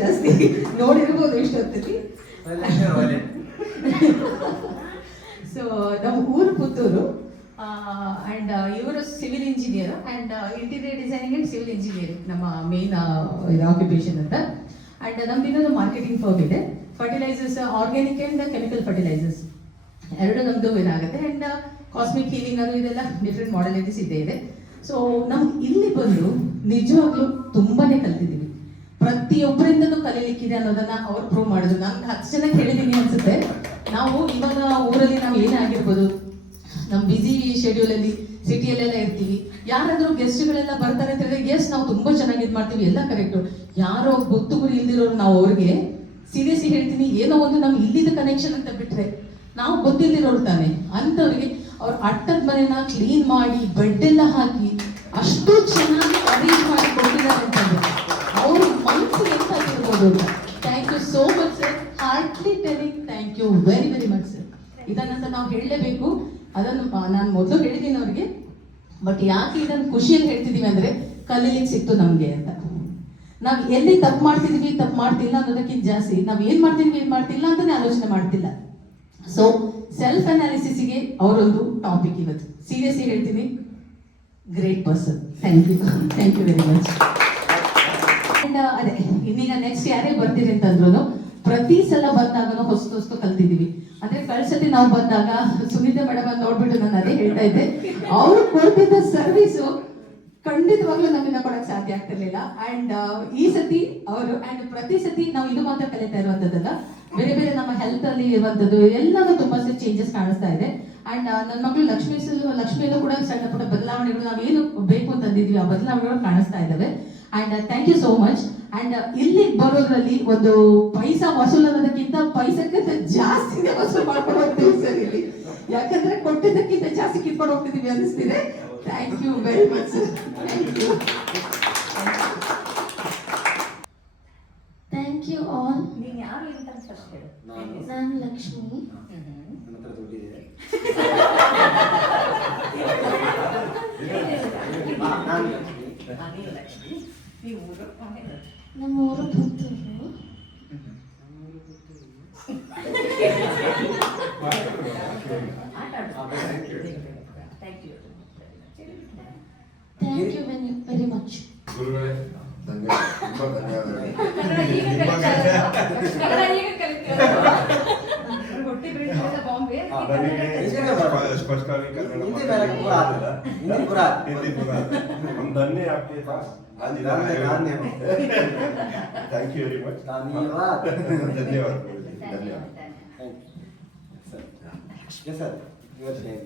ಜಾಸ್ತಿ ನೋಡಿರ್ಬೋದು ಇಷ್ಟೊತ್ತಿಗೆ. ಸೊ ನಮ್ಮ ಊರು ಪುತ್ತೂರು ಆ್ಯಂಡ್ ಇವರು civil engineer and interior designing and civil engineering ನಮ್ಮ ಮೇನ್ ಇದು ಆಕ್ಯುಪೇಷನ್ ಅಂತ. ಆ್ಯಂಡ್ ನಮ್ದು ಇನ್ನೊಂದು ಮಾರ್ಕೆಟಿಂಗ್ ಫರ್ಮ್ ಇದೆ, fertilisers, organic and chemical fertilisers ಎರಡು ನಮ್ಮದು ಇದಾಗುತ್ತೆ. ಆ್ಯಂಡ್ ಕಾಸ್ಮಿಕ್ ಹೀಲಿಂಗ್ ಅದು ಇದೆಲ್ಲ ಡಿಫ್ರೆಂಟ್ ಮಾಡೆಲಿಟೀಸ್ ಇದ್ದೇ ಇದೆ. ಸೊ ನಮ್ಗೆ ಇಲ್ಲಿ ಬಂದು ನಿಜವಾಗ್ಲೂ ತುಂಬಾನೇ ಕಲ್ತಿದ್ದೀವಿ, ಪ್ರತಿಯೊಬ್ಬರಿಂದನೂ ಕಲೀಲಿಕ್ಕಿದೆ ಅನ್ನೋದನ್ನ ಅವ್ರು ಪ್ರೂವ್ ಮಾಡಿದ್ರು. ನಾನು 10 ಜನಕ್ಕೆ ಹೇಳಿದ್ದೀನಿ ಅನ್ಸುತ್ತೆ. ನಾವು ಇವಾಗ ಊರಲ್ಲಿ ನಾವು ಏನೇ ಆಗಿರ್ಬೋದು, ನಮ್ಮ ಬ್ಯುಸಿ ಶೆಡ್ಯೂಲಲ್ಲಿ ಸಿಟಿಯಲ್ಲೆಲ್ಲ ಇರ್ತೀವಿ, ಯಾರಾದರೂ ಗೆಸ್ಟ್ಗಳೆಲ್ಲ ಬರ್ತಾರೆ ಅಂತ ಹೇಳಿದ್ರೆ ಎಸ್ ನಾವು ತುಂಬ ಚೆನ್ನಾಗಿ ಇದು ಮಾಡ್ತೀವಿ, ಎಲ್ಲ ಕರೆಕ್ಟು. ಯಾರೋ ಗೊತ್ತು ಗುರಿ ಇಲ್ದಿರೋರು ನಾವು ಅವ್ರಿಗೆ ಸೀರಿಯಸ್ಲಿ ಹೇಳ್ತೀನಿ, ಏನೋ ಒಂದು ನಮ್ಮ ಇಲ್ಲಿದ್ದ ಕನೆಕ್ಷನ್ ಅಂತ ಬಿಟ್ರೆ ನಾವು ಗೊತ್ತಿಲ್ದಿರೋರು ತಾನೆ ಅಂಥವ್ರಿಗೆ ಅವ್ರ ಅಟ್ಟದ ಮನೆನ ಕ್ಲೀನ್ ಮಾಡಿ ಬೆಡ್ ಎಲ್ಲ ಹಾಕಿ ಅಷ್ಟು ಚೆನ್ನಾಗಿ ಅರೇಂಜ್ ಮಾಡಿ ಕೊಟ್ಟಿದ್ದಾರೆ ಅಂತಂದ್ರೆ ಅವ್ರ ಮನಸ್ಸಿಗೆ ಎಂತ ಆಗಿರ್ಬೋದು ಅಂತ. Thank you so much sir, heartly telling thank you very very much sir. ಇದನ್ನಂತ ನಾವು ಹೇಳಲೇಬೇಕು. ಅದನ್ನು ನಾನು ಮೊದಲು ಹೇಳಿದ್ದೀನಿ ಅವ್ರಿಗೆ, ಬಟ್ ಯಾಕೆ ಇದನ್ನು ಖುಷಿಯಲ್ಲಿ ಹೇಳ್ತಿದ್ದೀವಿ ಅಂದರೆ ಕಲೀಲಿಕ್ಕೆ ಸಿಕ್ತು ನಮಗೆ ಅಂತ. ನಾವು ಎಲ್ಲಿ ತಪ್ಪು ಮಾಡ್ತಿದ್ದೀವಿ ತಪ್ಪು ಮಾಡ್ತಿಲ್ಲ ಅನ್ನೋದಕ್ಕಿಂತ ಜಾಸ್ತಿ ನಾವು ಏನು ಮಾಡ್ತಿದ್ವಿ ಏನು ಮಾಡ್ತಿಲ್ಲ ಅಂತಲೇ ಆಲೋಚನೆ ಮಾಡ್ತಿಲ್ಲ. ಸೊ ಸೆಲ್ಫ್ ಅನಾಲಿಸಿಸ್ಗೆ ಅವರೊಂದು ಟಾಪಿಕ್ ಇವತ್ತು. ಸೀರಿಯಸ್ಲಿ ಹೇಳ್ತೀನಿ, great person. Thank you very much. And ಅದೇ ಇನ್ನೀಗ ನೆಕ್ಸ್ಟ್ ಯಾರೇ ಬರ್ತೀರಿ ಅಂತಂದ್ರೂ ಪ್ರತಿ ಸಲ ಬಂದಾಗ ಹೊಸ್ತು ಕಲ್ತಿದ್ದೀವಿ. ಅಂದ್ರೆ ಕಳ್ಸತಿ ನಾವು ಬಂದಾಗ ಸುನೀತಾ ಮೇಡಮ್ ಅಂತ ನೋಡ್ಬಿಟ್ಟು ನಾನು ಅದೇ ಹೇಳ್ತಾ ಇದ್ದೆ, ಅವ್ರು ಕೊಡ್ತಿದ್ದ ಸರ್ವಿಸು ಖಂಡಿತವಾಗ್ಲೂ ನಮ್ಮಿಂದ ಕೊಡಕ್ ಸಾಧ್ಯ ಆಗ್ತಿರ್ಲಿಲ್ಲ. ಅಂಡ್ ಈ ಸತಿ ಅವರು ಅಂಡ್ ಪ್ರತಿ ಸತಿ ನಾವು ಇದು ಮಾತ್ರ ಕಲಿತಾ ಇರುವಂತದ್ದಲ್ಲ, ಬೇರೆ ಬೇರೆ ನಮ್ಮ ಹೆಲ್ತ್ ಅಲ್ಲಿ ಇರುವಂತದ್ದು ಎಲ್ಲಾನು ತುಂಬಾ ಚೇಂಜಸ್ ಕಾಣಿಸ್ತಾ ಇದೆ. ಅಂಡ್ ನನ್ನ ಮಗಳು ಲಕ್ಷ್ಮಿಯಲ್ಲೂ ಕೂಡ ಸಣ್ಣ ಪುಟ್ಟ ಬದಲಾವಣೆಗಳು ನಾವು ಏನು ಬೇಕು ಅಂತಂದಿದ್ವಿ ಆ ಬದಲಾವಣೆಗಳು ಕಾಣಿಸ್ತಾ ಇದ್ದಾವೆ. And thank you so much. And ಇಲ್ಲಿ ಬರೋದ್ರಲ್ಲಿ ಒಂದು ಪೈಸಾ ವಸೂಲ್ ಅನ್ನೋದಕ್ಕಿಂತ ಪೈಸಕ್ಕಿಂತ ಜಾಸ್ತಿನೇ ವಸೂಲ್ ಮಾಡ್ಕೊಂಡು ಹೋಗ್ತೀವಿ ಸರ್ ಇಲ್ಲಿ, ಯಾಕಂದ್ರೆ ಕೊಟ್ಟಿದ್ದಕ್ಕಿಂತ ಜಾಸ್ತಿ ಕಿತ್ಕೊಂಡು ಹೋಗ್ತಿದೀವಿ ಅನಿಸ್ತಿದೆ. Thank you very much sir. Thank you. Thank you all. ನೀನು ಯಾರು ಅಂತ ಫಸ್ಟ್ ಹೇಳು. ನಾನು ಲಕ್ಷ್ಮಿ. ನನ್ನ ಹತ್ರ ದುಡ್ಡಿದೆ. ನಮ್ಮ ಊರು Puttur. Thank you very much. ಗುರುಗಳೇ ತುಂಬಾ ಧನ್ಯವಾದಗಳು. हम धन्य आपके पास। Thank you very much. धन्यवाद. धन्यवाद. Thank you. Yes sir. You are saying.